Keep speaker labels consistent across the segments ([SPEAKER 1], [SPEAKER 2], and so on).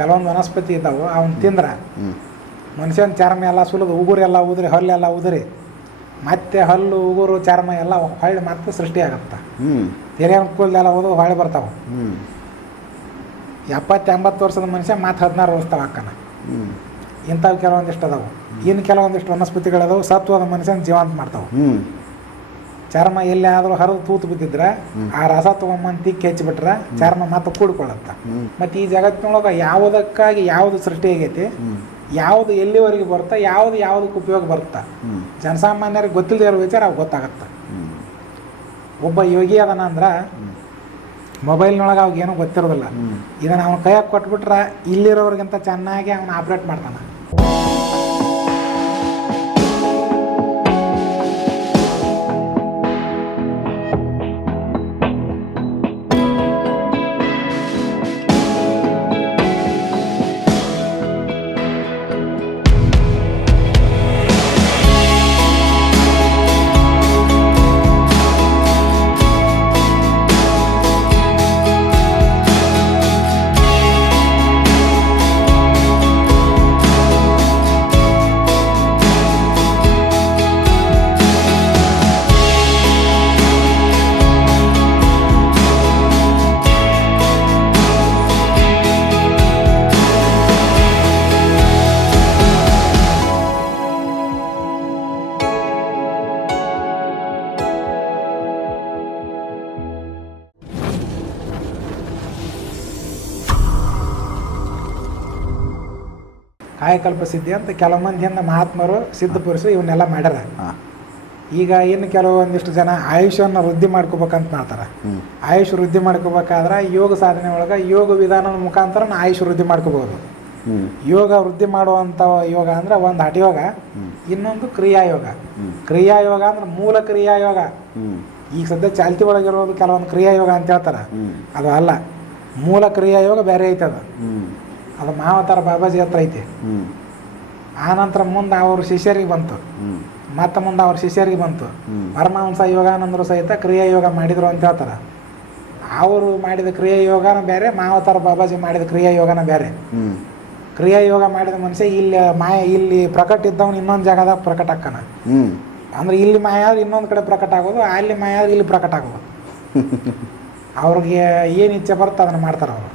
[SPEAKER 1] ಕೆಲವೊಂದು ವನಸ್ಪತಿ ಇದ್ದಾವೆ ಅವ್ನು ತಿಂದ್ರೆ ಮನುಷ್ಯನ ಚರ್ಮ ಎಲ್ಲ ಸುಲಿದು ಉಗುರು ಎಲ್ಲ ಉದುರಿ ಹಲ್ಲೆಲ್ಲ ಉದುರಿ ಮತ್ತೆ ಹಲ್ಲು ಉಗುರು ಚರ್ಮ ಎಲ್ಲ ಹೊಳ್ಳಿ ಮತ್ತೆ ಸೃಷ್ಟಿಯಾಗತ್ತೆ ಹಿರಿಯನ ಕೂಲ್ದೆಲ್ಲ ಓದೋದು ಹೊಳ್ಳಿ ಬರ್ತಾವೆ ಎಪ್ಪತ್ತೆಂಬತ್ತು ವರ್ಷದ ಮನುಷ್ಯ ಮತ್ತೆ ಹದಿನಾರು ವರ್ಷದವ ಅಕ್ಕನ ಇಂಥವು ಕೆಲವೊಂದಿಷ್ಟು ಅದಾವೆ ಇನ್ನು ಕೆಲವೊಂದಿಷ್ಟು ವನಸ್ಪತಿಗಳದಾವು ಸತ್ವದ ಮನುಷ್ಯನ ಜೀವಂತ ಮಾಡ್ತಾವೆ ಚರ್ಮ ಎಲ್ಲಿ ಆದರೂ ಹರಿದು ತೂತು ಬಿದ್ದಿದ್ರೆ ಆ ರಸ ತೊಗೊಂಬಂದು ತಿಕ್ಕಿ ಹೆಚ್ಚಿಬಿಟ್ರೆ ಚರ್ಮ ಮತ್ತೆ ಕೂಡ್ಕೊಳ್ಳುತ್ತೆ ಮತ್ತು ಈ ಜಗತ್ತಿನೊಳಗೆ ಯಾವುದಕ್ಕಾಗಿ ಯಾವ್ದು ಸೃಷ್ಟಿ ಆಗೈತಿ ಯಾವ್ದು ಎಲ್ಲಿವರೆಗೆ ಬರುತ್ತೆ ಯಾವ್ದು ಯಾವುದಕ್ಕೆ ಉಪಯೋಗ ಬರುತ್ತೆ ಜನಸಾಮಾನ್ಯರಿಗೆ ಗೊತ್ತಿಲ್ಲದೆ ಇರೋ ವಿಚಾರ ಅವು ಗೊತ್ತಾಗತ್ತೆ ಒಬ್ಬ ಯೋಗಿ ಅದನ್ನ ಅಂದ್ರೆ ಮೊಬೈಲ್ನೊಳಗೆ ಏನೋ ಗೊತ್ತಿರೋದಿಲ್ಲ ಇದನ್ನ ಅವನ ಕೈಯಾಗೆ ಕೊಟ್ಬಿಟ್ರೆ ಇಲ್ಲಿರೋರಿಗಿಂತ ಚೆನ್ನಾಗಿ ಅವನು ಆಪ್ರೇಟ್ ಮಾಡ್ತಾನೆ ಕಾಯಕಲ್ಪ ಸಿದ್ಧಿ ಅಂತ ಕೆಲವು ಮಂದಿಯನ್ನು ಮಹಾತ್ಮರು ಸಿದ್ಧಪಡಿಸಿ ಇವನ್ನೆಲ್ಲ ಮಾಡ್ಯಾರ ಈಗ ಇನ್ನು ಕೆಲವೊಂದಿಷ್ಟು ಜನ ಆಯುಷ್ಯವನ್ನು ವೃದ್ಧಿ ಮಾಡ್ಕೋಬೇಕಂತ ಮಾಡ್ತಾರೆ ಆಯುಷ್ ವೃದ್ಧಿ ಮಾಡ್ಕೋಬೇಕಾದ್ರೆ ಯೋಗ ಸಾಧನೆ ಒಳಗೆ ಯೋಗ ವಿಧಾನದ ಮುಖಾಂತರ ಆಯುಷ್ ವೃದ್ಧಿ ಮಾಡ್ಕೋಬಹುದು ಯೋಗ ವೃದ್ಧಿ ಮಾಡುವಂತ ಯೋಗ ಅಂದ್ರೆ ಒಂದು ಹಠಯೋಗ ಇನ್ನೊಂದು ಕ್ರಿಯಾಯೋಗ ಕ್ರಿಯಾಯೋಗ ಅಂದ್ರೆ ಮೂಲ ಕ್ರಿಯಾಯೋಗ ಈಗ ಸದ್ಯ ಚಾಲ್ತಿ ಒಳಗಿರೋದು ಕೆಲವೊಂದು ಕ್ರಿಯಾಯೋಗ ಅಂತ ಹೇಳ್ತಾರ ಅದು ಅಲ್ಲ ಮೂಲ ಕ್ರಿಯಾಯೋಗ ಬೇರೆ ಐತದ ಅದು ಮಾವತಾರ ಬಾಬಾಜಿ ಹತ್ರ ಐತೆ ಆ ನಂತರ ಮುಂದೆ ಅವರು ಶಿಷ್ಯರಿಗೆ ಬಂತು ಮತ್ತೆ ಮುಂದೆ ಅವ್ರ ಶಿಷ್ಯರಿಗೆ ಬಂತು ಪರಮಹಂಸ ಯೋಗಾನಂದರು ಸಹಿತ ಕ್ರಿಯಾ ಯೋಗ ಮಾಡಿದರು ಅಂತ ಹೇಳ್ತಾರೆ ಅವರು ಮಾಡಿದ ಕ್ರಿಯಾ ಯೋಗನ ಬೇರೆ ಮಾವತಾರ ಬಾಬಾಜಿ ಮಾಡಿದ ಕ್ರಿಯಾ ಯೋಗನ ಬೇರೆ ಕ್ರಿಯಾ ಯೋಗ ಮಾಡಿದ ಮನುಷ್ಯ ಇಲ್ಲಿ ಮಾಯ ಇಲ್ಲಿ ಪ್ರಕಟ ಇದ್ದವನು ಇನ್ನೊಂದು ಜಾಗದಾಗ ಪ್ರಕಟ ಅಂದ್ರೆ ಇಲ್ಲಿ ಮಾಯ ಆದ್ರೆ ಇನ್ನೊಂದು ಕಡೆ ಪ್ರಕಟ ಆಗೋದು ಅಲ್ಲಿ ಮಾಯ ಆದ್ರೆ ಇಲ್ಲಿ ಪ್ರಕಟ ಆಗೋದು ಅವ್ರಿಗೆ ಏನು ಇಚ್ಛೆ ಬರುತ್ತೆ ಅದನ್ನು ಮಾಡ್ತಾರೆ ಅವರು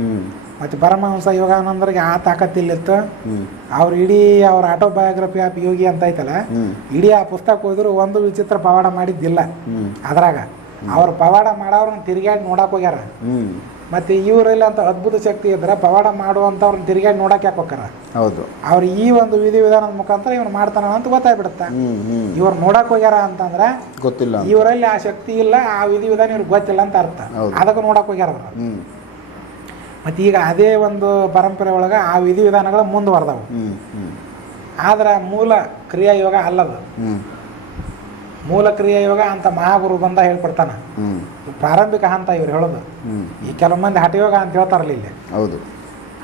[SPEAKER 1] ಮತ್ತೆ ಪರಮಹಂಸ ಯೋಗಾನಂದರಿಗೆ ಆ ತಾಕತ್ತಿಲ್ಲಿತ್ತು ಅವ್ರು ಇಡೀ ಅವ್ರ ಆಟೋಬಯೋಗ್ರಫಿ ಆಫ್ ಯೋಗಿ ಅಂತ ಐತಲ್ಲ ಇಡೀ ಆ ಪುಸ್ತಕ ಓದಿದ್ರು ಒಂದು ವಿಚಿತ್ರ ಪವಾಡ ಮಾಡಿದ್ದಿಲ್ಲ ಅದ್ರಾಗ ಅವ್ರ ಪವಾಡ ಮಾಡೋರನ್ನ ತಿರುಗಾಡಿ ನೋಡಕ್ ಹೋಗ್ಯಾರ ಮತ್ತೆ ಇವರಲ್ಲಿ ಅಂತ ಅದ್ಭುತ ಶಕ್ತಿ ಇದ್ರೆ ಪವಾಡ ಮಾಡುವಂಥವ್ರನ್ನ ತಿರುಗಾಡಿ ನೋಡಕ್ ಯಾಕೆ ಹೋಗ್ಯಾರ ಹೌದು ಅವ್ರು ಈ ಒಂದು ವಿಧಿ ವಿಧಾನದ ಮುಖಾಂತರ ಇವ್ರು ಮಾಡ್ತಾನ ಅಂತ ಗೊತ್ತಾಗ್ಬಿಡುತ್ತೆ ಇವ್ರು ನೋಡಕ್ ಹೋಗ್ಯಾರ ಅಂತಂದ್ರೆ ಗೊತ್ತಿಲ್ಲ ಇವರಲ್ಲಿ ಆ ಶಕ್ತಿ ಇಲ್ಲ ಆ ವಿಧಿ ವಿಧಾನ ಇವ್ರಿಗೆ ಗೊತ್ತಿಲ್ಲ ಅಂತ ಅರ್ಥ ಅದಕ್ಕೆ ನೋಡಕ್ ಹೋಗ್ಯಾರ ಅವ್ರು ಮತ್ತು ಈಗ ಅದೇ ಒಂದು ಪರಂಪರೆ ಒಳಗೆ ಆ ವಿಧಿವಿಧಾನಗಳು ಮುಂದುವರೆದವು ಆದ್ರೆ ಮೂಲ ಕ್ರಿಯಾಯೋಗ ಅಲ್ಲದು ಮೂಲ ಯೋಗ ಅಂತ ಮಹಾಗುರು ಬಂದ ಹೇಳ್ಕೊಡ್ತಾನೆ ಪ್ರಾರಂಭಿಕ ಹಂತ ಇವ್ರು ಹೇಳೋದು ಈ ಕೆಲವು ಮಂದಿ ಹಠಯೋಗ ಅಂತ ಹೇಳ್ತಾರಲ್ಲ ಇಲ್ಲಿ ಹೌದು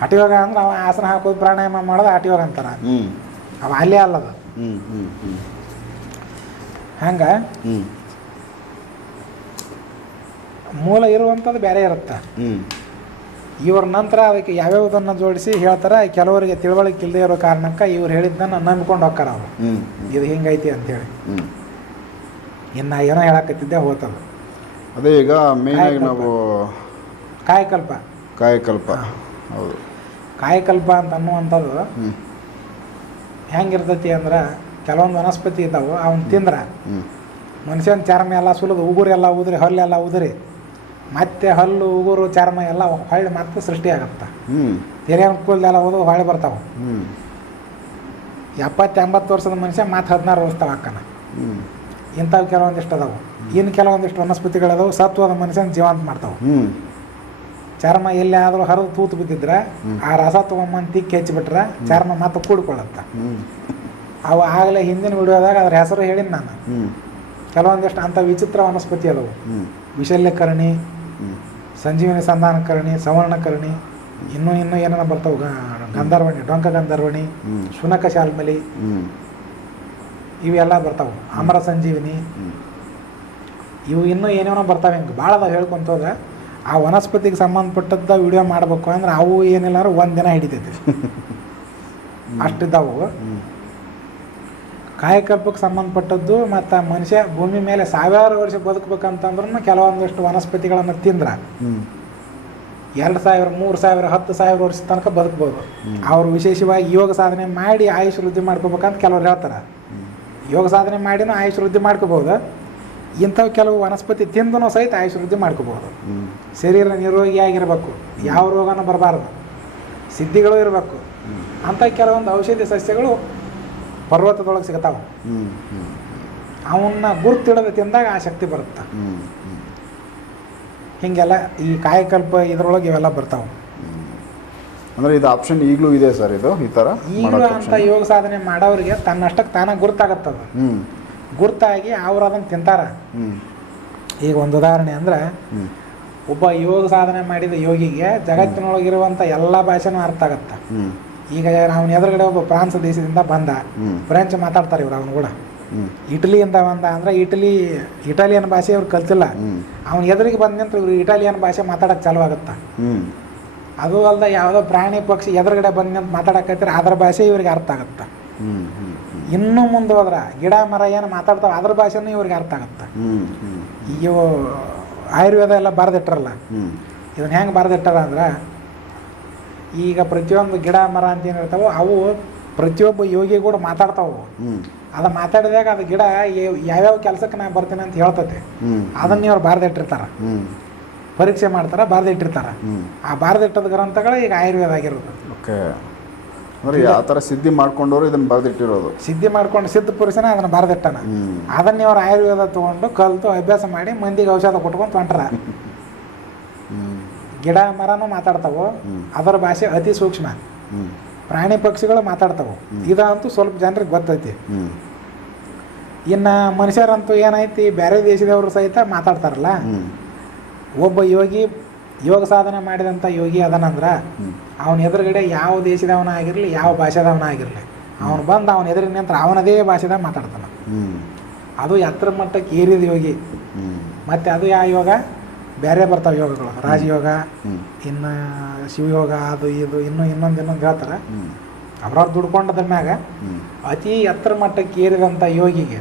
[SPEAKER 1] ಹಠಯೋಗ ಅಂದ್ರೆ ಅವ ಆಸನ ಹಾಕೋದು ಪ್ರಾಣಾಯಾಮ ಮಾಡೋದು ಹಠಯೋಗ ಅಂತಾರ ಅವ ಅಲ್ಲೇ ಅಲ್ಲದ ಹಂಗ ಮೂಲ ಇರುವಂಥದ್ದು ಬೇರೆ ಇರುತ್ತೆ ಇವ್ರ ನಂತರ ಅದಕ್ಕೆ ಯಾವ್ಯಾವುದನ್ನು ಜೋಡಿಸಿ ಹೇಳ್ತಾರೆ ಕೆಲವರಿಗೆ ತಿಳುವಳಿಕೆ ಇಲ್ಲದೆ ಇರೋ ಕಾರಣಕ್ಕೆ ಇವ್ರು ಹೇಳಿದ್ದನ್ನು ನಂಬ್ಕೊಂಡು ಹೋಗ್ತಾರ ಅವರು ಇದು ಹಿಂಗೈತಿ ಅಂತೇಳಿ ಇನ್ನು ಏನೋ ಹೇಳಕತ್ತಿದ್ದೆ ಹೋತದ
[SPEAKER 2] ಅದೇ ಈಗ ಆಗಿ ನಾವು ಕಾಯಕಲ್ಪ ಕಾಯಕಲ್ಪ
[SPEAKER 1] ಹೌದು ಕಾಯಕಲ್ಪ ಅಂತ ಅನ್ನುವಂಥದ್ದು ಹೆಂಗಿರ್ತೈತಿ ಅಂದ್ರೆ ಕೆಲವೊಂದು ವನಸ್ಪತಿ ಇದ್ದಾವೆ ಅವ್ನು ತಿಂದ್ರ ಮನುಷ್ಯನ ಚರ್ಮ ಎಲ್ಲ ಸುಲಿದು ಉಗುರೆಲ್ಲ ಉದುರಿ ಹೊಲ್ಲೆಲ್ಲ ಉದುರಿ ಮತ್ತೆ ಹಲ್ಲು ಉಗುರು ಚರ್ಮ ಎಲ್ಲ ಹೊಳ್ಳಿ ಮತ್ತೆ ಸೃಷ್ಟಿ ಆಗತ್ತೆ ತೆರೆ ಅನುಕೂಲದೆಲ್ಲ ಹೋದು ಹೊಳ್ಳಿ ಬರ್ತಾವೆ ಎಪ್ಪತ್ತೆಂಬತ್ತು ವರ್ಷದ ಮನುಷ್ಯ ಮತ್ತೆ ಹದಿನಾರು ವರ್ಷದವ ಅಕ್ಕನ ಇಂಥವು ಕೆಲವೊಂದಿಷ್ಟು ಅದಾವು ಇನ್ನು ಕೆಲವೊಂದಿಷ್ಟು ವನಸ್ಪತಿಗಳದಾವು ಸತ್ವದ ಮನುಷ್ಯನ ಜೀವಂತ ಮಾಡ್ತಾವೆ ಚರ್ಮ ಎಲ್ಲಿ ಆದರೂ ಹರಿದು ತೂತು ಬಿದ್ದಿದ್ರೆ ಆ ರಸ ತಗೊಂಬಂದು ತಿಕ್ಕಿ ಹೆಚ್ಚಿಬಿಟ್ರೆ ಚರ್ಮ ಮತ್ತೆ ಕೂಡ್ಕೊಳ್ಳತ್ತೆ ಅವು ಆಗಲೇ ಹಿಂದಿನ ವಿಡಿಯೋದಾಗ ಅದ್ರ ಹೆಸರು ಹೇಳಿನಿ ನಾನು ಕೆಲವೊಂದಿಷ್ಟು ಅಂಥ ವಿಚಿತ್ರ ವನಸ್ಪತಿ ಅದಾವು ವಿಶಲ್ಯಕರಣಿ ಸಂಜೀವಿನಿ ಸಂಧಾನಕರ್ಣಿ ಸವರ್ಣಕರ್ಣಿ ಇನ್ನೂ ಇನ್ನೂ ಏನಾರ ಬರ್ತಾವ ಗಂಧರ್ವಣಿ ಡೊಂಕ ಗಂಧರ್ವಣಿ ಶುನಕ ಶಾಲ್ಮಲಿ ಇವೆಲ್ಲ ಬರ್ತಾವೆ ಅಮರ ಸಂಜೀವಿನಿ ಇವು ಇನ್ನೂ ಏನೇನೋ ಬರ್ತಾವೆ ಹಿಂಗೆ ಭಾಳ ಅದ ಹೇಳ್ಕೊಂತೋದ್ರೆ ಆ ವನಸ್ಪತಿಗೆ ಸಂಬಂಧಪಟ್ಟದ್ದ ವಿಡಿಯೋ ಮಾಡಬೇಕು ಅಂದ್ರೆ ಅವು ಏನಿಲ್ಲ ಅಂದ್ರೆ ಒಂದು ದಿನ ಹಿಡಿತೈತಿ ಅಷ್ಟಿದ್ದಾವು ಕಾಯಕಲ್ಪಕ್ಕೆ ಸಂಬಂಧಪಟ್ಟದ್ದು ಮತ್ತು ಮನುಷ್ಯ ಭೂಮಿ ಮೇಲೆ ಸಾವಿರಾರು ವರ್ಷ ಬದುಕಬೇಕಂತಂದ್ರೂ ಕೆಲವೊಂದಿಷ್ಟು ವನಸ್ಪತಿಗಳನ್ನು ತಿಂದ್ರ ಎರಡು ಸಾವಿರ ಮೂರು ಸಾವಿರ ಹತ್ತು ಸಾವಿರ ವರ್ಷ ತನಕ ಬದುಕ್ಬೋದು ಅವರು ವಿಶೇಷವಾಗಿ ಯೋಗ ಸಾಧನೆ ಮಾಡಿ ಆಯುಷ್ ವೃದ್ಧಿ ಮಾಡ್ಕೋಬೇಕಂತ ಕೆಲವ್ರು ಹೇಳ್ತಾರೆ ಯೋಗ ಸಾಧನೆ ಮಾಡಿನೂ ಆಯುಷ್ ವೃದ್ಧಿ ಮಾಡ್ಕೋಬೋದು ಇಂಥವು ಕೆಲವು ವನಸ್ಪತಿ ತಿಂದೂ ಸಹಿತ ಆಯುಷ್ ವೃದ್ಧಿ ಮಾಡ್ಕೋಬೋದು ಶರೀರ ನಿರೋಗಿಯಾಗಿರಬೇಕು ಯಾವ ರೋಗನೂ ಬರಬಾರ್ದು ಸಿದ್ಧಿಗಳು ಇರಬೇಕು ಅಂಥ ಕೆಲವೊಂದು ಔಷಧಿ ಸಸ್ಯಗಳು ಪರ್ವತದೊಳಗೆ ಸಿಗ್ತಾವ ಅವನ್ನ ತಿಂದಾಗ ಆ ಶಕ್ತಿ ಬರುತ್ತೆ ಹೀಗೆಲ್ಲ ಈ ಕಾಯಕಲ್ಪ ಇದರೊಳಗೆ ಇವೆಲ್ಲ ಬರ್ತಾವೆ
[SPEAKER 2] ಅಂದ್ರೆ ಇದು ಆಪ್ಷನ್ ಈಗಲೂ ಇದೆ ಸರ್ ಇದು
[SPEAKER 1] ಈ ತರ ಈಗಲೂ ಅಂತ ಯೋಗ ಸಾಧನೆ ಮಾಡೋರಿಗೆ ತನ್ನಷ್ಟಕ್ಕೆ ತಾನ ಗುರ್ತಾಗತ್ತದ ಗುರ್ತಾಗಿ ಅವ್ರು ಅದನ್ನ ತಿಂತಾರ ಈಗ ಒಂದು ಉದಾಹರಣೆ ಅಂದ್ರೆ ಒಬ್ಬ ಯೋಗ ಸಾಧನೆ ಮಾಡಿದ ಯೋಗಿಗೆ ಜಗತ್ತಿನೊಳಗಿರುವಂತ ಎಲ್ಲ ಭಾಷೆನೂ ಅರ್ಥ ಆಗತ್ತ ಈಗ ಅವನ ಎದುರುಗಡೆ ಒಬ್ಬ ಫ್ರಾನ್ಸ್ ದೇಶದಿಂದ ಬಂದ ಫ್ರೆಂಚ್ ಮಾತಾಡ್ತಾರೆ ಇವ್ರು ಅವನು ಕೂಡ ಇಟಲಿಯಿಂದ ಬಂದ ಅಂದ್ರೆ ಇಟಲಿ ಇಟಾಲಿಯನ್ ಭಾಷೆ ಇವ್ರು ಕಲ್ತಿಲ್ಲ ಅವನ ಎದುರಿಗೆ ಬಂದ ನಂತರ ಇವ್ರು ಇಟಾಲಿಯನ್ ಭಾಷೆ ಮಾತಾಡೋಕೆ ಚಾಲು ಆಗುತ್ತಾ ಅದು ಅಲ್ಲದೆ ಯಾವುದೋ ಪ್ರಾಣಿ ಪಕ್ಷಿ ಎದುರುಗಡೆ ಬಂದ ನಿಂತು ಮಾತಾಡಕತ್ತಾರೆ ಅದ್ರ ಭಾಷೆ ಇವ್ರಿಗೆ ಅರ್ಥ ಆಗುತ್ತಾ ಇನ್ನೂ ಮುಂದೆ ಹೋದ್ರೆ ಗಿಡ ಮರ ಏನು ಮಾತಾಡ್ತಾವ ಅದ್ರ ಭಾಷೆನೂ ಇವ್ರಿಗೆ ಅರ್ಥ ಆಗುತ್ತೆ ಈಗ ಆಯುರ್ವೇದ ಎಲ್ಲ ಬರ್ದಿಟ್ಟರಲ್ಲ ಇದನ್ನ ಹೆಂಗೆ ಬರ್ದಿಟ್ಟಾರ ಅಂದ್ರೆ ಈಗ ಪ್ರತಿಯೊಂದು ಗಿಡ ಮರ ಅಂತ ಏನಿರ್ತಾವೋ ಅವು ಪ್ರತಿಯೊಬ್ಬ ಯೋಗಿ ಕೂಡ ಮಾತಾಡ್ತಾವು ಅದು ಮಾತಾಡಿದಾಗ ಅದು ಗಿಡ ಯಾವ್ಯಾವ ಕೆಲಸಕ್ಕೆ ನಾನು ಬರ್ತೀನಿ ಅಂತ ಹೇಳ್ತತೆ ಅದನ್ನ ಇವ್ರು ಬಾರ್ದಿಟ್ಟಿರ್ತಾರ ಪರೀಕ್ಷೆ ಮಾಡ್ತಾರ ಬಾರ್ದಿಟ್ಟಿರ್ತಾರ ಆ ಬಾರ್ದಿಟ್ಟದ ಗ್ರಂಥಗಳು ಈಗ ಆಯುರ್ವೇದ ಆಗಿರೋದು
[SPEAKER 2] ಅಂದ್ರೆ ಯಾವ ಥರ ಸಿದ್ಧಿ ಮಾಡ್ಕೊಂಡವ್ರು ಇದನ್ನ ಬರೆದಿಟ್ಟಿರೋದು
[SPEAKER 1] ಸಿದ್ಧಿ ಮಾಡ್ಕೊಂಡು ಸಿದ್ಧ ಪುರುಷನ ಅದನ್ನ ಬರೆದಿಟ್ಟನ ಅದನ್ನ ಇವ್ರು ಆಯುರ್ವೇದ ತಗೊಂಡು ಕಲಿತು ಅಭ್ಯಾಸ ಮಾಡಿ ಮಂದಿಗೆ ಔಷಧ ಕೊಟ್ಕೊಂಡು ತೊಂಟ್ರ ಗಿಡ ಮರನೂ ಮಾತಾಡ್ತಾವೋ ಅದರ ಭಾಷೆ ಅತಿ ಸೂಕ್ಷ್ಮ ಪ್ರಾಣಿ ಪಕ್ಷಿಗಳು ಮಾತಾಡ್ತಾವೆ ಇದಂತೂ ಸ್ವಲ್ಪ ಜನರಿಗೆ ಗೊತ್ತೈತಿ ಇನ್ನ ಮನುಷ್ಯರಂತೂ ಏನೈತಿ ಬೇರೆ ದೇಶದವರು ಸಹಿತ ಮಾತಾಡ್ತಾರಲ್ಲ ಒಬ್ಬ ಯೋಗಿ ಯೋಗ ಸಾಧನೆ ಮಾಡಿದಂಥ ಯೋಗಿ ಅದನಂದ್ರ ಅವನ ಎದುರುಗಡೆ ಯಾವ ದೇಶದವನ ಆಗಿರಲಿ ಯಾವ ಭಾಷೆದವನ ಆಗಿರಲಿ ಅವನು ಬಂದು ಅವನ ಎದುರಿಗೆ ನಂತರ ಅವನದೇ ಭಾಷೆದಾಗ ಮಾತಾಡ್ತಾನ ಅದು ಎತ್ತರ ಮಟ್ಟಕ್ಕೆ ಏರಿದ ಯೋಗಿ ಮತ್ತೆ ಅದು ಯಾವ ಯೋಗ ಬೇರೆ ಬರ್ತಾವ ಯೋಗಗಳು ರಾಜಯೋಗ ಇನ್ನು ಶಿವಯೋಗ ಅದು ಇದು ಇನ್ನೂ ಇನ್ನೊಂದು ಇನ್ನೊಂದು ಹೇಳ್ತಾರೆ ಅವ್ರವ್ರು ದುಡ್ಕೊಂಡದ ಮ್ಯಾಗ ಅತಿ ಎತ್ತರ ಮಟ್ಟಕ್ಕೆ ಏರಿದಂಥ ಯೋಗಿಗೆ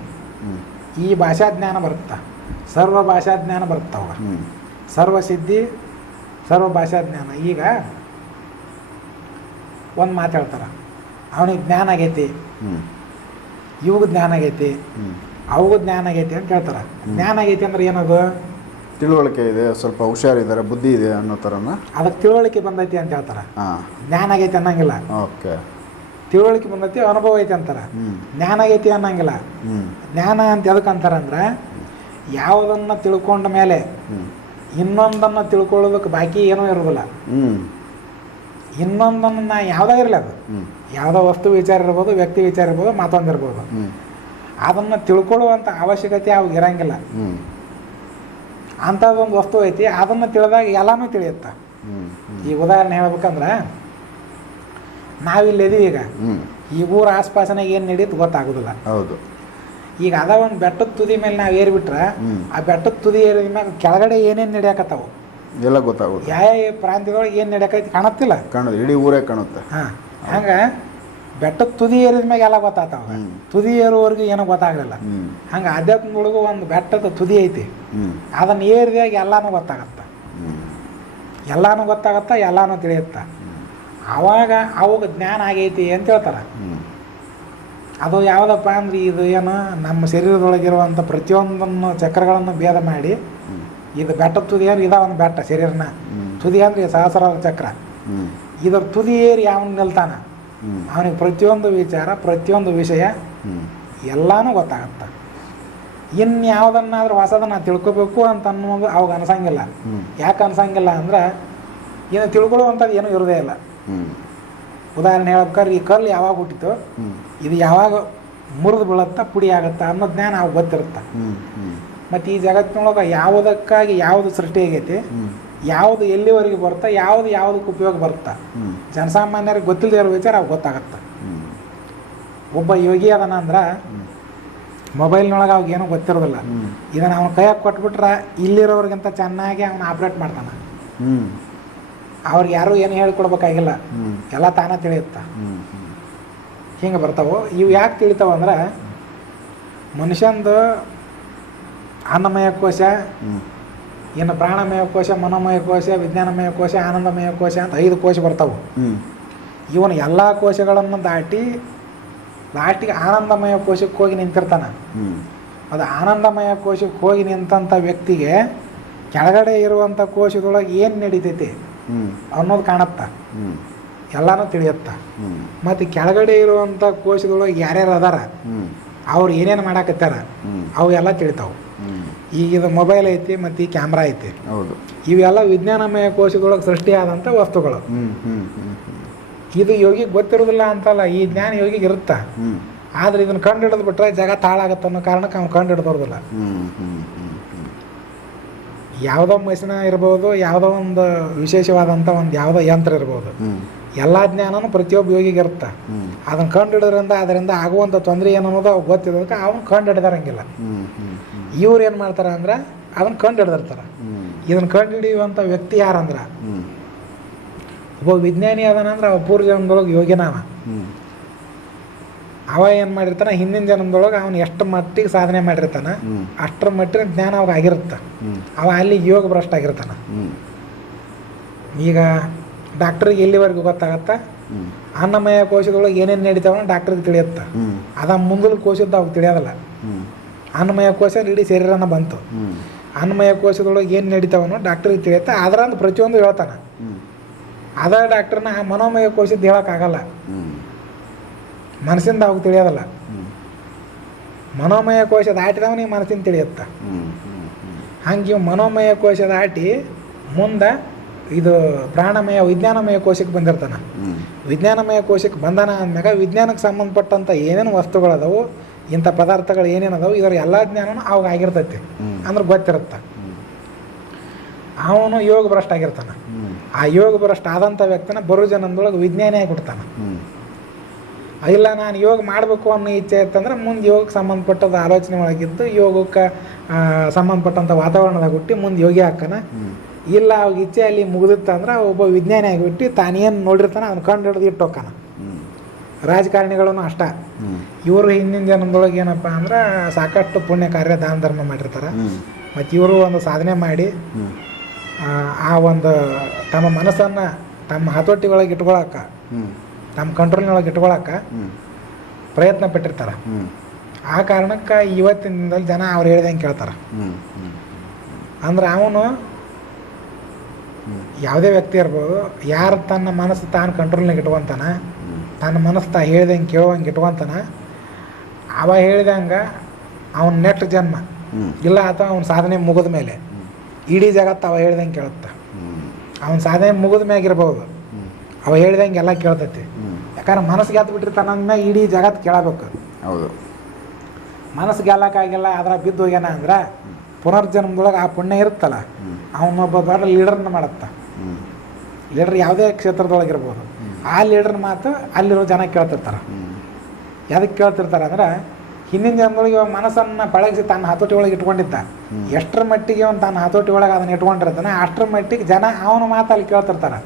[SPEAKER 1] ಈ ಭಾಷಾ ಜ್ಞಾನ ಬರುತ್ತಾ ಸರ್ವ ಭಾಷಾ ಜ್ಞಾನ ಬರುತ್ತವ ಸರ್ವಸಿದ್ಧಿ ಸರ್ವ ಭಾಷಾ ಜ್ಞಾನ ಈಗ ಒಂದು ಮಾತು ಹೇಳ್ತಾರೆ ಅವನಿಗೆ ಜ್ಞಾನ ಆಗೈತಿ ಇವಾಗ ಜ್ಞಾನ ಆಗೈತಿ ಅವಗ ಜ್ಞಾನ ಆಗೈತಿ ಅಂತ ಹೇಳ್ತಾರೆ ಜ್ಞಾನ ಆಗೈತಿ ಅಂದ್ರೆ ಏನದು
[SPEAKER 2] ತಿಳುವಳಿಕೆ ಇದೆ ಸ್ವಲ್ಪ ಹುಷಾರಿದ್ದಾರೆ ಬುದ್ಧಿ ಇದೆ ಅನ್ನೋ ಥರನ
[SPEAKER 1] ಅದಕ್ಕೆ ತಿಳುವಳಿಕೆ ಬಂದೈತಿ ಅಂತ ಹೇಳ್ತಾರೆ ಜ್ಞಾನ ಆಗೈತಿ ಅನ್ನಂಗಿಲ್ಲ ಓಕೆ ತಿಳುವಳಿಕೆ ಬಂದೈತಿ ಅನುಭವ ಐತಿ ಅಂತಾರೆ ಜ್ಞಾನ ಆಗೈತಿ ಅನ್ನಂಗಿಲ್ಲ ಜ್ಞಾನ ಅಂತ ಎದಕ್ಕೆ ಅಂತಾರಂದ್ರೆ ಯಾವುದನ್ನು ತಿಳ್ಕೊಂಡ ಮೇಲೆ ಇನ್ನೊಂದನ್ನು ತಿಳ್ಕೊಳ್ಳೋದಕ್ಕೆ ಬಾಕಿ ಏನೂ ಇರೋದಿಲ್ಲ ಇನ್ನೊಂದನ್ನು ನಾ ಯಾವುದೇ ಇರಲಿ ಅದು ಯಾವುದೋ ವಸ್ತು ವಿಚಾರ ಇರ್ಬೋದು ವ್ಯಕ್ತಿ ವಿಚಾರ ಇರ್ಬೋದು ಮಾತೊಂದಿರ್ಬೋದು ಅದನ್ನು ತಿಳ್ಕೊಳ್ಳುವಂಥ ಅವಶ್ಯಕತೆ ಅವಾಗ ಇರಂಗಿಲ್ಲ ಅಂಥದ್ದೊಂದು ವಸ್ತು ಐತಿ ಅದನ್ನು ತಿಳಿದಾಗ ಎಲ್ಲನೂ ತಿಳಿಯುತ್ತೆ ಈಗ ಉದಾಹರಣೆ ಹೇಳ್ಬೇಕಂದ್ರೆ ಇದೀವಿ ಈಗ ಈ ಊರ ಆಸ್ಪಾಸನ ಏನು ನಡೀತು ಗೊತ್ತಾಗೋದಿಲ್ಲ ಹೌದು ಈಗ ಅದ ಒಂದು ಬೆಟ್ಟದ ತುದಿ ಮೇಲೆ ನಾವು ಏರಿಬಿಟ್ರೆ ಆ ಬೆಟ್ಟದ ತುದಿ ಏರಿದ ಮ್ಯಾಗ ಕೆಳಗಡೆ ಏನೇನು ನಡೆಯಕತ್ತಾವು
[SPEAKER 2] ಎಲ್ಲ ಗೊತ್ತಾಗುತ್ತೆ
[SPEAKER 1] ಯಾವ ಪ್ರಾಂತ್ಯದೊಳಗೆ ಏನು ನಡೆಯಕೈತಿ ಕಾಣತ್ತಿಲ್ಲ
[SPEAKER 2] ಕಾಣುದು ಇಡೀ ಊರೇ ಕಾಣುತ್ತೆ
[SPEAKER 1] ಹಾಂ ಹಂಗೆ ಬೆಟ್ಟ ತುದಿ ಏರಿದ ಮ್ಯಾಗ ಎಲ್ಲ ಗೊತ್ತಾಗ್ತಾವ ತುದಿ ಏರುವವರೆಗೂ ಏನೋ ಗೊತ್ತಾಗಲಿಲ್ಲ ಹಂಗೆ ಅಧ್ಯಾತ್ಮದೊಳಗೂ ಒಂದು ಬೆಟ್ಟದ ತುದಿ ಐತಿ ಅದನ್ನು ಏರಿದಾಗ ಎಲ್ಲಾನು ಗೊತ್ತಾಗತ್ತ ಎಲ್ಲಾನು ಗೊತ್ತಾಗತ್ತ ಎಲ್ಲಾನು ತಿಳಿಯುತ್ತ ಆವಾಗ ಅವಾಗ ಜ್ಞಾನ ಆಗೈತಿ ಅಂತ ಹೇಳ್ತಾರೆ ಅದು ಯಾವುದಪ್ಪ ಅಂದ್ರೆ ಇದು ಏನು ನಮ್ಮ ಶರೀರದೊಳಗಿರುವಂಥ ಪ್ರತಿಯೊಂದನ್ನು ಚಕ್ರಗಳನ್ನು ಭೇದ ಮಾಡಿ ಇದು ಬೆಟ್ಟ ತುದಿ ಅಂದ್ರೆ ಇದ ಒಂದು ಬೆಟ್ಟ ಶರೀರನ ತುದಿ ಅಂದ್ರೆ ಸಹಸ್ರಾರ ಚಕ್ರ ಇದರ ತುದಿ ಏರಿ ಯಾವನು ನಿಲ್ತಾನ ಅವನಿಗೆ ಪ್ರತಿಯೊಂದು ವಿಚಾರ ಪ್ರತಿಯೊಂದು ವಿಷಯ ಎಲ್ಲಾನು ಗೊತ್ತಾಗತ್ತೆ ಇನ್ಯಾವುದನ್ನಾದ್ರೂ ಹೊಸದನ್ನ ತಿಳ್ಕೊಬೇಕು ಅಂತ ಅನ್ನೋದು ಅವಾಗ ಅನ್ಸಂಗಿಲ್ಲ ಯಾಕೆ ಅನ್ಸಂಗಿಲ್ಲ ಅಂದ್ರೆ ಏನು ತಿಳ್ಕೊಳ್ಳುವಂಥದ್ದು ಏನೂ ಇರೋದೇ ಇಲ್ಲ ಉದಾಹರಣೆ ಹೇಳ್ಬೇಕಾದ್ರೆ ಈ ಕಲ್ಲು ಯಾವಾಗ ಹುಟ್ಟಿತು ಇದು ಯಾವಾಗ ಮುರಿದು ಬೀಳತ್ತ ಪುಡಿ ಆಗತ್ತ ಅನ್ನೋ ಜ್ಞಾನ ಅವಾಗ ಗೊತ್ತಿರುತ್ತೆ ಮತ್ತು ಈ ಜಗತ್ತಿನೊಳಗೆ ಯಾವುದಕ್ಕಾಗಿ ಯಾವುದು ಸೃಷ್ಟಿ ಆಗೈತಿ ಯಾವುದು ಎಲ್ಲಿವರೆಗೆ ಬರುತ್ತಾ ಯಾವ್ದು ಯಾವುದಕ್ಕೆ ಉಪಯೋಗ ಬರುತ್ತಾ ಜನಸಾಮಾನ್ಯರಿಗೆ ಗೊತ್ತಿಲ್ಲದೆ ಇರೋ ವಿಚಾರ ಅವ್ಗೆ ಗೊತ್ತಾಗತ್ತೆ ಒಬ್ಬ ಯೋಗಿ ಅದನ್ನ ಅಂದ್ರೆ ಮೊಬೈಲ್ನೊಳಗೆ ಏನೂ ಗೊತ್ತಿರೋದಿಲ್ಲ ಇದನ್ನು ಅವನ ಕೈಯಾಗೆ ಕೊಟ್ಬಿಟ್ರೆ ಇಲ್ಲಿರೋರ್ಗಿಂತ ಚೆನ್ನಾಗಿ ಅವನು ಆಪ್ರೇಟ್ ಮಾಡ್ತಾನೆ ಅವ್ರಿಗೆ ಯಾರು ಏನು ಹೇಳ್ಕೊಡ್ಬೇಕಾಗಿಲ್ಲ ಎಲ್ಲ ತಾನೇ ತಿಳಿಯುತ್ತೆ ಹಿಂಗೆ ಬರ್ತಾವೆ ಇವು ಯಾಕೆ ತಿಳಿತಾವ ಅಂದ್ರೆ ಮನುಷ್ಯಂದು ಅನ್ನಮಯ ಕೋಶ ಇನ್ನು ಪ್ರಾಣಮಯ ಕೋಶ ಮನೋಮಯ ಕೋಶ ವಿಜ್ಞಾನಮಯ ಕೋಶ ಆನಂದಮಯ ಕೋಶ ಅಂತ ಐದು ಕೋಶ ಬರ್ತಾವೆ ಇವನು ಎಲ್ಲ ಕೋಶಗಳನ್ನು ದಾಟಿ ದಾಟಿ ಆನಂದಮಯ ಕೋಶಕ್ಕೆ ಹೋಗಿ ನಿಂತಿರ್ತಾನೆ ಅದು ಆನಂದಮಯ ಕೋಶಕ್ಕೆ ಹೋಗಿ ನಿಂತಂಥ ವ್ಯಕ್ತಿಗೆ ಕೆಳಗಡೆ ಇರುವಂಥ ಕೋಶದೊಳಗೆ ಏನು ನಡೀತೈತಿ ಅನ್ನೋದು ಕಾಣತ್ತ ಎಲ್ಲಾನು ತಿಳಿಯತ್ತ ಮತ್ತು ಕೆಳಗಡೆ ಇರುವಂಥ ಕೋಶದೊಳಗೆ ಯಾರ್ಯಾರು ಅದಾರ ಅವ್ರು ಏನೇನು ಮಾಡಾಕತ್ತಾರ ಅವು ಎಲ್ಲ ತಿಳಿತಾವೆ ಈಗ ಮೊಬೈಲ್ ಐತಿ ಮತ್ತು ಈ ಕ್ಯಾಮ್ರಾ ಐತಿ ಹೌದು ಇವೆಲ್ಲ ವಿಜ್ಞಾನಮಯ ಕೋಶದೊಳಗೆ ಸೃಷ್ಟಿಯಾದಂಥ ವಸ್ತುಗಳು ಇದು ಯೋಗಿಗೆ ಗೊತ್ತಿರೋದಿಲ್ಲ ಅಂತಲ್ಲ ಈ ಜ್ಞಾನ ಯೋಗಿಗೆ ಇರುತ್ತಾ ಆದ್ರೆ ಇದನ್ನು ಕಂಡು ಹಿಡಿದು ಬಿಟ್ರೆ ಜಾಗ ತಾಳಾಗತ್ತೆ ಅನ್ನೋ ಕಾರಣಕ್ಕೆ ಅವ್ನು ಕಂಡು ಹಿಡ್ದೋದಿಲ್ಲ ಯಾವುದೋ ಮಷಿನ ಇರ್ಬೋದು ಯಾವುದೋ ಒಂದು ವಿಶೇಷವಾದಂಥ ಒಂದು ಯಾವುದೋ ಯಂತ್ರ ಇರ್ಬೋದು ಎಲ್ಲ ಜ್ಞಾನನೂ ಪ್ರತಿಯೊಬ್ಬ ಯೋಗಿಗೆ ಇರುತ್ತೆ ಅದನ್ನು ಕಂಡು ಹಿಡಿದ್ರಿಂದ ಅದರಿಂದ ಆಗುವಂಥ ತೊಂದರೆ ಏನು ಅನ್ನೋದು ಅವ್ರು ಗೊತ್ತಿರೋದಕ್ಕೆ ಅವನು ಕಂಡು ಹಿಡಿದಾರಂಗಿಲ್ಲ ಇವ್ರು ಏನು ಮಾಡ್ತಾರ ಅಂದ್ರೆ ಅದನ್ನ ಕಂಡು ಹಿಡ್ದಿರ್ತಾರೆ ಇದನ್ನು ಕಂಡು ಹಿಡಿಯುವಂಥ ವ್ಯಕ್ತಿ ಯಾರಂದ್ರೆ ಒಬ್ಬ ವಿಜ್ಞಾನಿ ಅದನಂದ್ರೆ ಅವ ಪೂರ್ವ ಜನ್ಮದೊಳಗೆ ಯೋಗಿನಾನ ಅವ ಏನು ಮಾಡಿರ್ತಾನ ಹಿಂದಿನ ಜನ್ಮದೊಳಗೆ ಅವನು ಎಷ್ಟು ಮಟ್ಟಿಗೆ ಸಾಧನೆ ಮಾಡಿರ್ತಾನೆ ಅಷ್ಟರ ಮಟ್ಟಿನ ಜ್ಞಾನ ಅವಾಗ ಆಗಿರುತ್ತೆ ಅವ ಅಲ್ಲಿ ಯೋಗ ಭ್ರಷ್ಟ ಆಗಿರ್ತಾನೆ ಈಗ ಡಾಕ್ಟ್ರಿಗೆ ಎಲ್ಲಿವರೆಗೂ ಗೊತ್ತಾಗತ್ತ ಅನ್ನಮಯ ಕೋಶದೊಳಗೆ ಏನೇನು ನಡೀತಾವ ಡಾಕ್ಟ್ರಿಗೆ ತಿಳಿಯತ್ತ ಅದ ಮುಂದಿನ ಕೋಶದ ಅವಾಗ ತಿಳಿಯೋದಲ್ಲ ಅನ್ನಮಯ ಕೋಶ ಇಡೀ ಶರೀರನ ಬಂತು ಅನ್ನಮಯ ಕೋಶದೊಳಗೆ ಏನು ನಡೀತಾವನೋ ಡಾಕ್ಟ್ರಿಗೆ ತಿಳಿಯತ್ತ ಅದರಂದು ಪ್ರತಿಯೊಂದು ಹೇಳ್ತಾನ ಅದ ಡಾಕ್ಟ್ರನ್ನ ಆ ಮನೋಮಯ ಕೋಶದ ಹೇಳೋಕ್ಕಾಗಲ್ಲ ಮನಸ್ಸಿಂದ ಅವಾಗ ತಿಳಿಯೋದಲ್ಲ ಮನೋಮಯ ಕೋಶ ದಾಟಿದವನಿಗೆ ಮನಸ್ಸಿಂದ ತಿಳಿಯತ್ತ ಹಂಗೆ ಮನೋಮಯ ಕೋಶ ದಾಟಿ ಮುಂದೆ ಇದು ಪ್ರಾಣಮಯ ವಿಜ್ಞಾನಮಯ ಕೋಶಕ್ಕೆ ಬಂದಿರ್ತಾನೆ ವಿಜ್ಞಾನಮಯ ಕೋಶಕ್ಕೆ ಬಂದನ ಅಂದಾಗ ವಿಜ್ಞಾನಕ್ಕೆ ಸಂಬಂಧಪಟ್ಟಂಥ ಏನೇನು ವಸ್ತುಗಳದಾವು ಇಂಥ ಪದಾರ್ಥಗಳು ಏನೇನು ಅದಾವು ಇದರ ಎಲ್ಲ ಜ್ಞಾನನೂ ಅವಾಗ ಆಗಿರ್ತೈತಿ ಅಂದ್ರೆ ಗೊತ್ತಿರುತ್ತೆ ಅವನು ಯೋಗ ಭ್ರಷ್ಟ ಆಗಿರ್ತಾನೆ ಆ ಯೋಗ ಭ್ರಷ್ಟ ಆದಂಥ ವ್ಯಕ್ತಿನ ಬರೋ ಜನದೊಳಗೆ ವಿಜ್ಞಾನಿ ಆಗಿಬಿಡ್ತಾನೆ ಇಲ್ಲ ನಾನು ಯೋಗ ಮಾಡಬೇಕು ಅನ್ನೋ ಇಚ್ಛೆ ಇತ್ತಂದ್ರೆ ಮುಂದೆ ಯೋಗಕ್ಕೆ ಸಂಬಂಧಪಟ್ಟದ ಆಲೋಚನೆ ಒಳಗಿದ್ದು ಯೋಗಕ್ಕೆ ಸಂಬಂಧಪಟ್ಟಂಥ ವಾತಾವರಣದಾಗ ಹುಟ್ಟಿ ಮುಂದೆ ಯೋಗಿ ಹಾಕನ ಇಲ್ಲ ಅವಾಗ ಇಚ್ಛೆ ಅಲ್ಲಿ ಮುಗಿದಿತ್ತಂದ್ರೆ ಒಬ್ಬ ವಿಜ್ಞಾನಿ ಆಗಿಬಿಟ್ಟು ತಾನೇನು ನೋಡಿರ್ತಾನೆ ಅವ್ನು ಕಂಡು ಹಿಡಿದು ಇಟ್ಟೋಕಾನ ರಾಜಕಾರಣಿಗಳನ್ನು ಅಷ್ಟ ಇವರು ಹಿಂದಿನ ಜನದೊಳಗೆ ಏನಪ್ಪ ಅಂದ್ರೆ ಸಾಕಷ್ಟು ಪುಣ್ಯ ಕಾರ್ಯ ದಾನ ಧರ್ಮ ಮಾಡಿರ್ತಾರೆ ಮತ್ತು ಇವರು ಒಂದು ಸಾಧನೆ ಮಾಡಿ ಆ ಒಂದು ತಮ್ಮ ಮನಸ್ಸನ್ನು ತಮ್ಮ ಹತೋಟಿ ಒಳಗೆ ಇಟ್ಕೊಳಕ ತಮ್ಮ ಕಂಟ್ರೋಲ್ನೊಳಗೆ ಇಟ್ಕೊಳಕ ಪ್ರಯತ್ನ ಪಟ್ಟಿರ್ತಾರೆ ಆ ಕಾರಣಕ್ಕೆ ಇವತ್ತಿನ ದಿನದಲ್ಲಿ ಜನ ಅವ್ರು ಹೇಳ್ದಂಗೆ ಕೇಳ್ತಾರೆ ಅಂದ್ರೆ ಅವನು ಯಾವುದೇ ವ್ಯಕ್ತಿ ಇರ್ಬೋದು ಯಾರು ತನ್ನ ಮನಸ್ಸು ತಾನು ಕಂಟ್ರೋಲ್ನಾಗ ಇಟ್ಕೊಂತಾನ ತನ್ನ ಮನಸ್ಸು ತಾ ಹೇಳ್ದಂಗೆ ಕೇಳುವಂಗೆ ಇಟ್ಕೊತಾನ ಅವ ಹೇಳ್ದಂಗೆ ಅವನ ನೆಟ್ ಜನ್ಮ ಇಲ್ಲ ಅಥವಾ ಅವ್ನ ಸಾಧನೆ ಮುಗಿದ ಮೇಲೆ ಇಡೀ ಜಗತ್ತು ಅವ ಹೇಳ್ದಂಗೆ ಕೇಳುತ್ತ ಅವನ ಸಾಧನೆ ಮುಗಿದ ಮ್ಯಾಗಿರ್ಬೋದು ಅವ ಹೇಳಿದಂಗೆ ಎಲ್ಲ ಕೇಳ್ತೈತಿ ಯಾಕಂದ್ರೆ ಮನಸ್ಸು ಹತ್ತು ಬಿಟ್ಟಿರ್ತಾನ ಅಂದ್ಮೇಲೆ ಇಡೀ ಜಗತ್ತು ಕೇಳಬೇಕು ಹೌದು ಮನಸ್ಸು ಗೆಲ್ಲಕ್ಕಾಗಿಲ್ಲ ಅದ್ರ ಬಿದ್ದು ಹೋಗ್ಯಾನ ಅಂದ್ರೆ ಪುನರ್ಜನ್ಮದೊಳಗೆ ಆ ಪುಣ್ಯ ಇರುತ್ತಲ್ಲ ಅವನೊಬ್ಬ ದೊಡ್ಡ ಲೀಡರ್ನ ಮಾಡತ್ತ ಲೀಡರ್ ಯಾವುದೇ ಕ್ಷೇತ್ರದೊಳಗಿರ್ಬೋದು ಆ ಲೀಡರ್ ಮಾತು ಅಲ್ಲಿರೋ ಜನ ಕೇಳ್ತಿರ್ತಾರೆ ಯಾವ್ದಕ್ಕೆ ಕೇಳ್ತಿರ್ತಾರೆ ಅಂದ್ರೆ ಹಿಂದಿನ ಜನದೊಳಗೆ ಇವಾಗ ಮನಸ್ಸನ್ನು ಪಳಗಿಸಿ ತನ್ನ ಹತೋಟಿ ಒಳಗೆ ಇಟ್ಕೊಂಡಿದ್ದ ಎಷ್ಟರ ಮಟ್ಟಿಗೆ ಅವ್ನು ತನ್ನ ಹತೋಟಿ ಒಳಗೆ ಅದನ್ನ ಇಟ್ಕೊಂಡಿರ್ತಾನೆ ಅಷ್ಟರ ಮಟ್ಟಿಗೆ ಜನ ಅವನ ಮಾತು ಅಲ್ಲಿ ಕೇಳ್ತಿರ್ತಾರೆ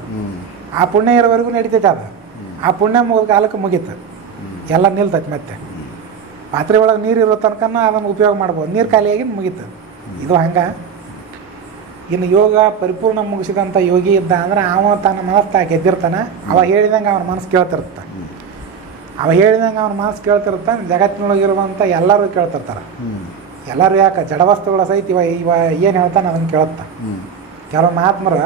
[SPEAKER 1] ಆ ಪುಣ್ಯ ಇರೋವರೆಗೂ ನಡೀತೈತೆ ಅದು ಆ ಪುಣ್ಯ ಮುಗಿದ ಕಾಲಕ್ಕೆ ಮುಗೀತು ಎಲ್ಲ ನಿಲ್ತೈತೆ ಮತ್ತೆ ಪಾತ್ರೆ ಒಳಗೆ ನೀರು ಇರೋ ತನಕ ಅದನ್ನು ಉಪಯೋಗ ಮಾಡ್ಬೋದು ನೀರು ಖಾಲಿಯಾಗಿ ಮುಗೀತು ಇದು ಹಂಗೆ ಇನ್ನು ಯೋಗ ಪರಿಪೂರ್ಣ ಮುಗಿಸಿದಂಥ ಯೋಗಿ ಇದ್ದ ಅಂದ್ರೆ ಅವ ತನ್ನ ಮನಸ್ಸು ತಾ ಗೆದ್ದಿರ್ತಾನೆ ಅವ ಹೇಳಿದಂಗೆ ಅವನ ಮನಸ್ಸು ಕೇಳ್ತಿರ್ತ ಅವ ಹೇಳಿದಂಗೆ ಅವನ ಮನಸ್ಸು ಕೇಳ್ತಿರ್ತಾನೆ ಜಗತ್ತಿನೊಳಗಿರುವಂಥ ಎಲ್ಲರೂ ಕೇಳ್ತಿರ್ತಾರೆ ಎಲ್ಲರೂ ಯಾಕೆ ಜಡವಸ್ತುಗಳ ಸಹಿತ ಇವ ಇವ ಏನು ಹೇಳ್ತಾನೆ ಅದನ್ನು ಕೇಳುತ್ತ ಕೆಲವು ಮಹಾತ್ಮರ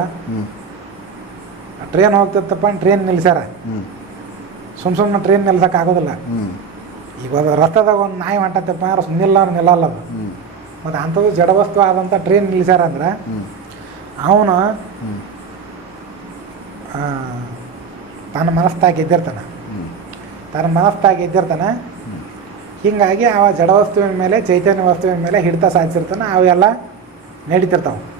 [SPEAKER 1] ಟ್ರೈನ್ ಹೋಗ್ತಿರ್ತಪ್ಪ ಟ್ರೈನ್ ನಿಲ್ಸ್ಯಾರ ಸುಮ್ ಸುಮ್ಮನೆ ಟ್ರೈನ್ ಆಗೋದಿಲ್ಲ ಈಗ ರಸ್ತದಾಗ ಒಂದು ನಾಯಿ ಮಾಡತ್ತಪ್ಪ ಅಂದ್ರೆ ನಿಲ್ಲ ನಿಲ್ಲಲ್ಲ ಅದು ಮತ್ತು ಅಂಥದ್ದು ಜಡವಸ್ತು ಆದಂಥ ಟ್ರೈನ್ ಅಂದ್ರೆ ಅವನು ತನ್ನ ಮನಸ್ತಾಗಿ ಎದ್ದಿರ್ತಾನೆ ತನ್ನ ಮನಸ್ತಾಗಿ ಎದ್ದಿರ್ತಾನೆ ಹೀಗಾಗಿ ಆ ಜಡವಸ್ತುವಿನ ಮೇಲೆ ಚೈತನ್ಯ ವಸ್ತುವಿನ ಮೇಲೆ ಹಿಡಿತ ಸಾಧಿಸಿರ್ತಾನೆ ಅವೆಲ್ಲ ನಡೀತಿರ್ತಾವೆ